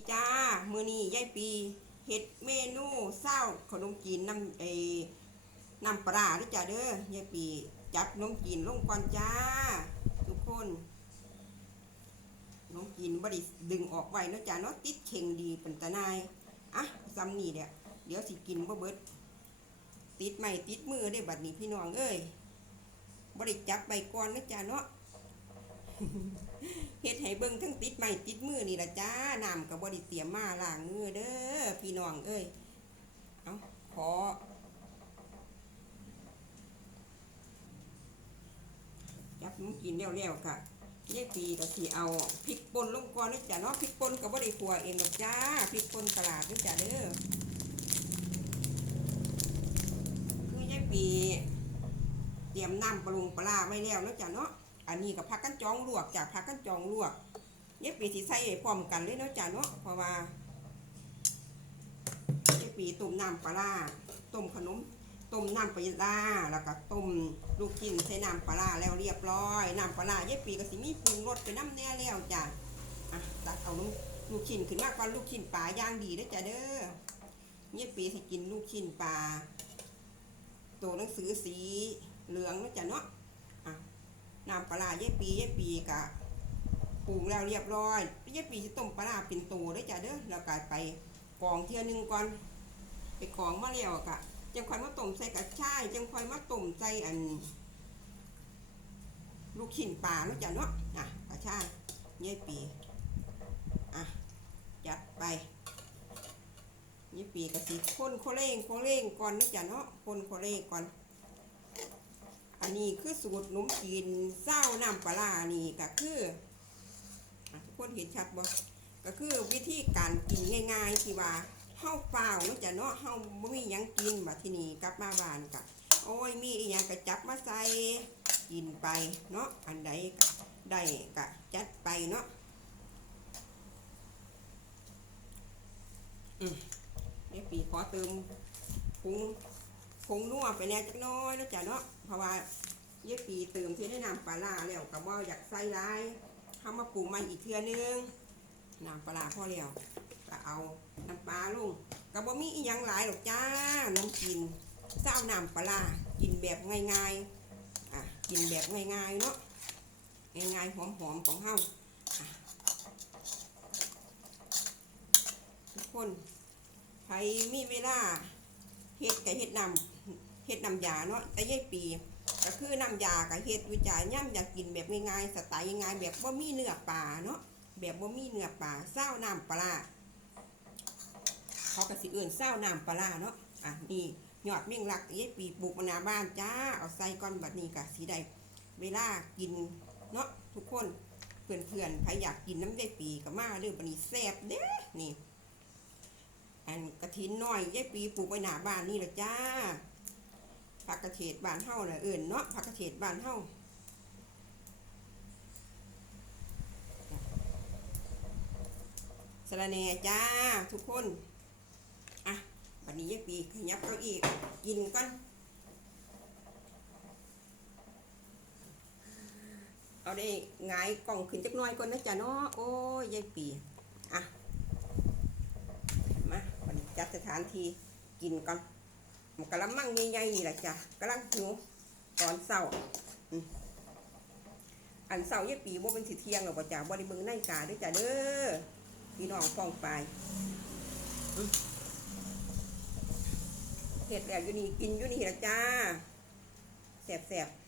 ีจ้า มือนี้ยายปีเฮ็ดเมนูเศร้าขนมจีนน้ำเอ้น้ำปลาด้อจ้าเด้อยายปีจับขนมจีนลงก่อนจ้า ทุกคนขนมจีนบ่ได้ดึงออกไว้นะจ้าเนาะติดเข่งดีเป็นตาหนายอะซ้ำนี่แหละเดี๋ยวสิกินบ่เบิดติดใหม่ติดมือได้บัดนี้พี่น้องเอ้ยบ่ได้จับใบก่อนนะจ้าเนาะ เฮ็ดให้เบิ่งทั้งติดไม้ติดมือนี่ล่ะจ้าน้ำก็บ่ได้เตรียมมาล้างมือเด้อพี่น้องเอ้ยเอาขอจับมันกินแล้วๆค่ะยายปีก็สิเอาพริกป่นลงก่อนเด้อจ้ะเนาะพริกป่นก็บ่ได้คั่วเองดอกจ้าพริกป่นตลาดเด้อจ้ะเด้อคือยายปี เตรียมน้ำปรุงปลาไว้แล้วนะจ้ะเนาะ อันนี้กับผักกันจองลวกจากผักกันจองลวกเย็บปีที่ใส่พร้อมกันเลยเนาะจ้าเนาะเพราะว่าเย็บปีต้มน้ำปลาต้มขนมต้มน้ำปลาแล้วก็ต้มลูกชิ้นใส่น้ำปลาแล้วเรียบร้อยน้ำปลาเย็บปีก็สิมีปรุงรสไปน้ำแน่แล้วจ้าอะตักเอาลูกลูกชิ้นขึ้นมากกว่าลูกชิ้นปลาย่างดีเด้จ้าเด้อเย็บปีสิกินลูกชิ้นปลาตัวหนังสือสีเหลืองเนะจ้าเนาะ น้ำปลาเย่ปีเย่ปีกะปรุงแล้วเรียบร้อยเย่ปีจะต้มปลาเป็นตัวได้จ้ะเด้อแล้วก็ไปกองเทียหนึงก่อน ไปกองมาแล้วกะจังคอยมาต้มใส่กระชายจังคอยมาต้มใส่อัน ลูกชิ้นปลาเนาะจ้ะเนาะอะกระชายเย่ปีอะจัดไปเย่ปีกะสิคนโคเร่งโคเร่งก่อนนะจ้ะเนาะคนโคเร่งก่อน นนี้คือสูตรขนมจีนเศร้าน้ำปลานี่ก็คือทุกคนเห็นชัดบ่ก็คือวิธีการกินง่ายๆที่ว่าเฮาเปล่าเนาะจ้ะเนาะเฮาบ่มีหยังกินบัดทีนี้กลับมาบ้านก็โอ้ยมีอีหยังก็จับมาใส่กินไปเนาะอันใดก็ได้ก็จัดไปเนาะเดี๋ยวปีขอเติมปรุงผงนัวไปแน่จักน้อยแล้วจ้ะเนาะเพราะว่า เยี่ปีเติมที่ได้น้ำปลาร้าแล้วกับว่าอยากใส่ร้ายเข้ามาปรุงใหมาอีกเทื่อนึงน้ำปลาร้าพอแล้วก็เอาน้ำปลาลงกับบ่มีอีหยังหลายหรอกจ้าน้องกินเศร้าน้ำปลาร้ากินแบบง่ายๆอะกินแบบง่ายๆเนาะง่ายๆหอมๆของเฮาทุกคนใครมีเวลาเฮ็ดกับเฮ็ดนำเฮ็ดนำยาเนาะแต่ยายปี ก็คือน้ำยากับเฮ็ดวิจัยย่ำอยากกินแบบง่ายๆสไตล์ง่ายๆแบบว่ามีเนื้อปลาเนาะแบบว่ามีเนื้อปลาเศร้าน้ำปลาเขากระสิเอื่นเศร้าน้ำปลาเนาะอะนี่ยอดเมี่ยงลักยายปีปลูกมานาบ้านจ้าเอาใส่ก้อนแบบนี้กะสีได้เวลากินเนาะทุกคนเพื่อนๆใครอยากกินน้ำยายปีก็มาเรื่องปานนี้แซ่บเด้นี่อันกระถินน้อยยายปีปลูกไว้หนาบ้านนี่แหละจ้า ผักกระเฉดบานเฮาน่ะเอิ่นเนาะผักกระเฉดบานเฮาสระแหน่จ้าทุกคน อะวันนี้ยายปีขยับเก้าอี้กินก่อนเอาได้งายกล่องขึ้นจักหน่อยก่อนนะจ้าเนาะโอ้ยยายปีอะมาวันนี้จัดสถานที่กินก่อน กำลังมั่งใหญ่ๆนี่แหละจ้ะกำลังหิวตอนเศร้าอันเศร้าเยี่ปีว่าเป็นสิเที่ยงหรอกว่าจ้ะบ่ได้เบิ่งนาฬิกาด้วยจ้ะเด้อพี่น้องฟองไปเห็ดแล้วอยู่นี่กินอยู่นี่ละจ้าแสบๆ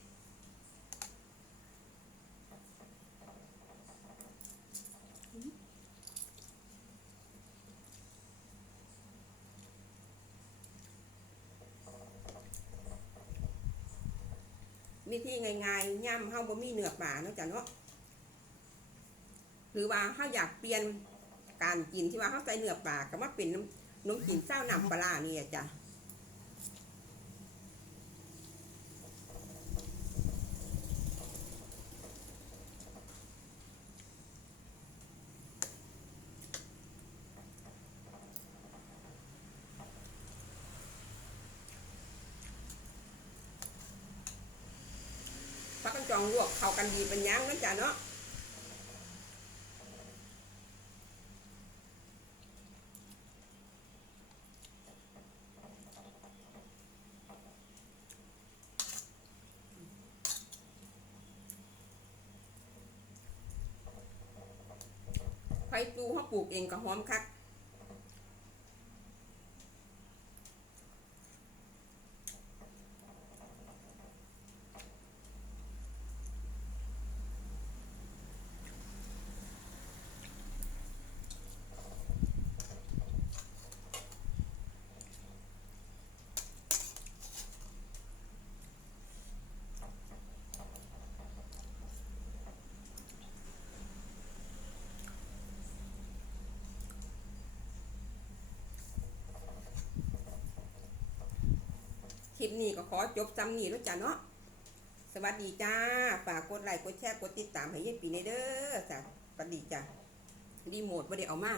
วิธีง่ายๆย่ำเฮาบ่มีเนื้อปลาเนาะจ้ะเนาะหรือว่าเฮาอยากเปลี่ยนการกินที่ว่าเฮาใส่เนื้อปลาก็มาเป็นน้ำน้ำกินเศร้าน้ำปลาเนี่ยจ้ะ งจองลวกเข้ากันดีเป็นยังนะจ๊ะเนาะไผ่จูเขาปลูกเองก็หอมคัก ลิปนี้ก็ขอจบซ้ำนี้แล้วจ้ะเนาะสวัสดีจ้า ฝากกดไลค์กดแชร์กดติดตามให้ยายปีในเด้อจ้ะสวัสดีจ้ะรีโมทไม่ได้เอามา